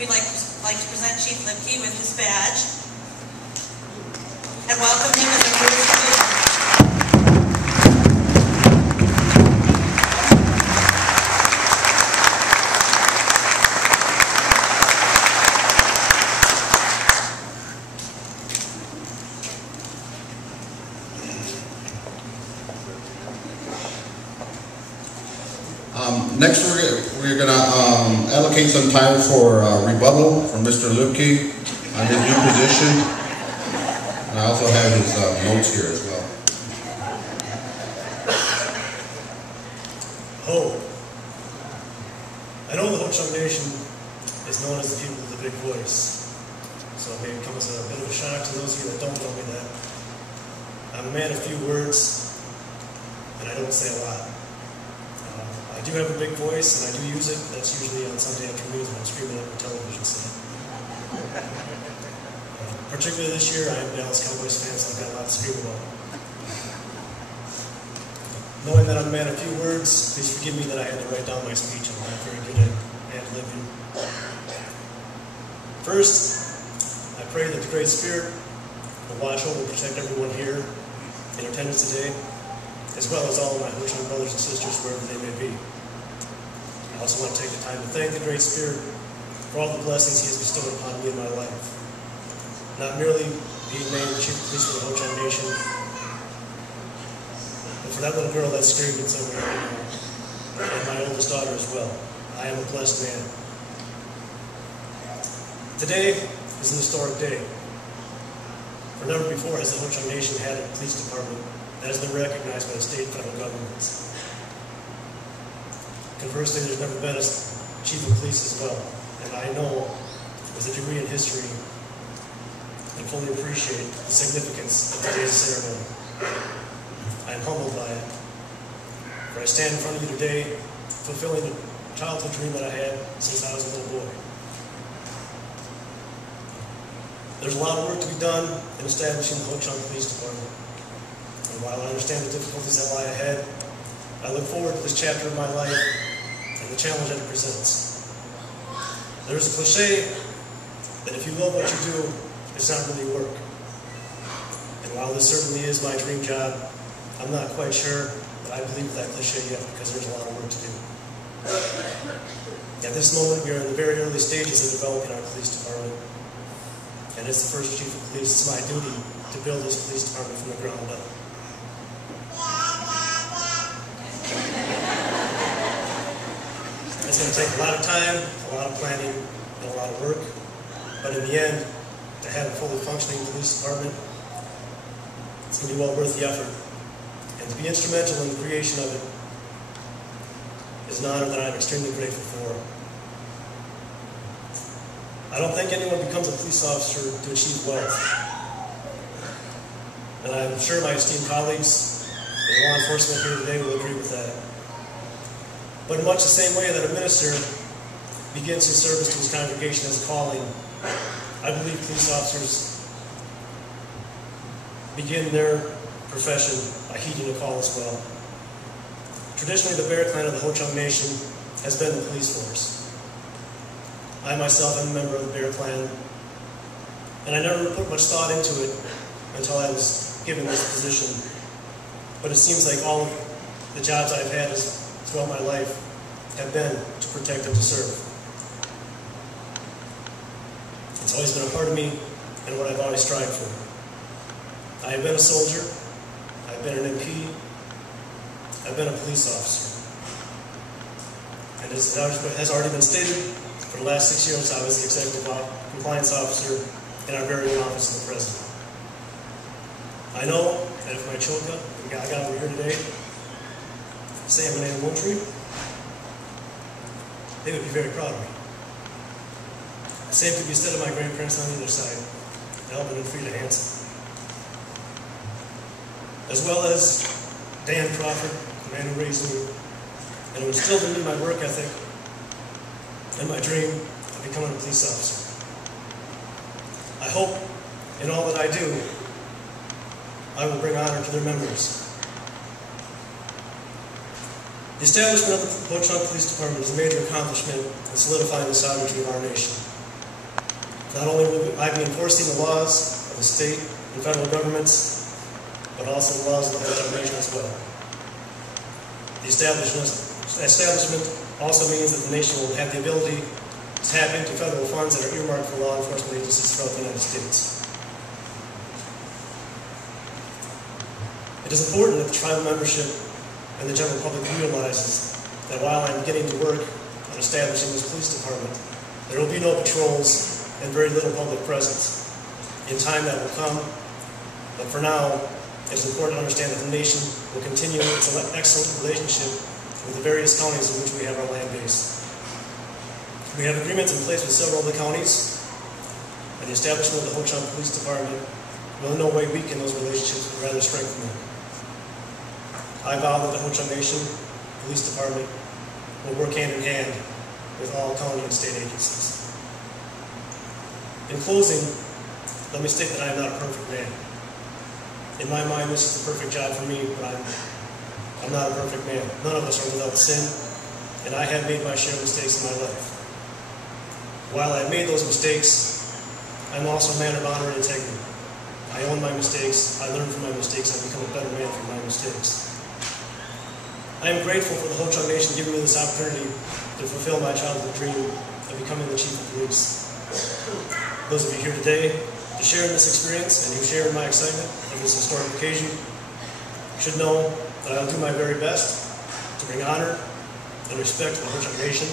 we'd like to present Chief Libke with his badge and welcome him as a new student. Next, we're going to allocate some time for rebuttal from Mr. Libke on his new position. And I also have his notes here as well. Oh, I know the Ho-Chunk Nation is known as the people with the big voice. So it may come as a bit of a shock to those of you that don't know me that I'm a man of few words, and I don't say a lot. I do have a big voice, and I do use it. That's usually on Sunday afternoons when I'm screaming at the television set. Particularly this year, I am a Dallas Cowboys fan, so I've got a lot to scream about. Knowing that I'm a man of few words, please forgive me that I had to write down my speech. I'm not very good at ad-libbing. First, I pray that the Great Spirit will watch over and protect everyone here in attendance today, as well as all of my Ho-Chunk brothers and sisters, wherever they may be. I also want to take the time to thank the Great Spirit for all the blessings He has bestowed upon me in my life. Not merely being named the Chief of Police for the Ho-Chunk Nation, but for that little girl that's screaming somewhere right now, and my oldest daughter as well. I am a blessed man. Today is an historic day. For never before has the Ho-Chunk Nation had a police department that has been recognized by the state and federal governments. Conversely, there's never been a chief of police as well, and I know, with a degree in history, and fully appreciate the significance of today's ceremony. I am humbled by it, for I stand in front of you today, fulfilling the childhood dream that I had since I was a little boy. There's a lot of work to be done in establishing the Ho-Chunk Police Department. And while I understand the difficulties that lie ahead, I look forward to this chapter of my life and the challenge that it presents. There's a cliche that if you love what you do, it's not really work. And while this certainly is my dream job, I'm not quite sure that I believe that cliche yet, because there's a lot of work to do. At this moment, we are in the very early stages of developing our police department. And as the first chief of police, it's my duty to build this police department from the ground up. It's going to take a lot of time, a lot of planning, and a lot of work. But in the end, to have a fully functioning police department, it's going to be well worth the effort. And to be instrumental in the creation of it is an honor that I'm extremely grateful for. I don't think anyone becomes a police officer to achieve wealth. And I'm sure my esteemed colleagues in law enforcement here today will agree with that. But in much the same way that a minister begins his service to his congregation as a calling, I believe police officers begin their profession by heeding a call as well. Traditionally, the bear clan of the Ho-Chunk Nation has been the police force. I myself am a member of the bear clan, and I never put much thought into it until I was given this position. But it seems like all of the jobs I've had throughout my life have been to protect and to serve. It's always been a part of me and what I've always strived for. I have been a soldier, I've been an MP, I've been a police officer. And as has already been stated, for the last 6 years I was the executive compliance officer in our very own office of the President. I know that if my children, the guy I got over here today, Sam and Ann Moultrie, they would be very proud of me. The same could be said of my grandparents on either side, Elvin and Frida Hansen. As well as Dan Crawford, the man who raised me, and who instilled in me my work ethic and my dream of becoming a police officer. I hope in all that I do, I will bring honor to their memories. The establishment of the Ho-Chunk Police Department is a major accomplishment in solidifying the sovereignty of our nation. Not only will I be enforcing the laws of the state and federal governments, but also the laws of the Ho-Chunk Nation as well. The establishment also means that the nation will have the ability to tap into federal funds that are earmarked for law enforcement agencies throughout the United States. It is important that the tribal membership and the general public realizes that while I'm getting to work on establishing this police department, there will be no patrols and very little public presence. In time that will come, but for now, it is important to understand that the nation will continue its excellent relationship with the various counties in which we have our land base. We have agreements in place with several of the counties, and the establishment of the Ho-Chunk Police Department will in no way weaken those relationships, but rather strengthen them. I vow that the Ho-Chunk Nation Police Department will work hand in hand with all county and state agencies. In closing, let me state that I am not a perfect man. In my mind, this is the perfect job for me, but I'm not a perfect man. None of us are without sin, and I have made my share of mistakes in my life. While I've made those mistakes, I'm also a man of honor and integrity. I own my mistakes, I learn from my mistakes, I become a better man from my mistakes. I am grateful for the Ho-Chunk Nation giving me this opportunity to fulfill my childhood dream of becoming the Chief of Police. Those of you here today to share in this experience and who share in my excitement of this historic occasion should know that I will do my very best to bring honor and respect to the Ho-Chunk Nation,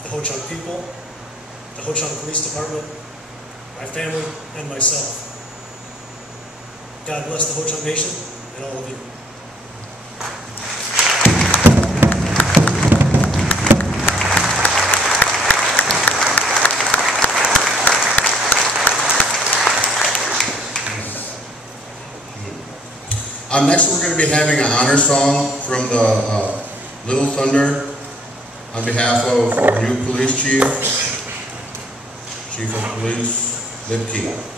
the Ho-Chunk people, the Ho-Chunk Police Department, my family, and myself. God bless the Ho-Chunk Nation and all of you. Next, we're going to be having an honor song from the Little Thunder on behalf of our new police chief, Chief of Police Libke.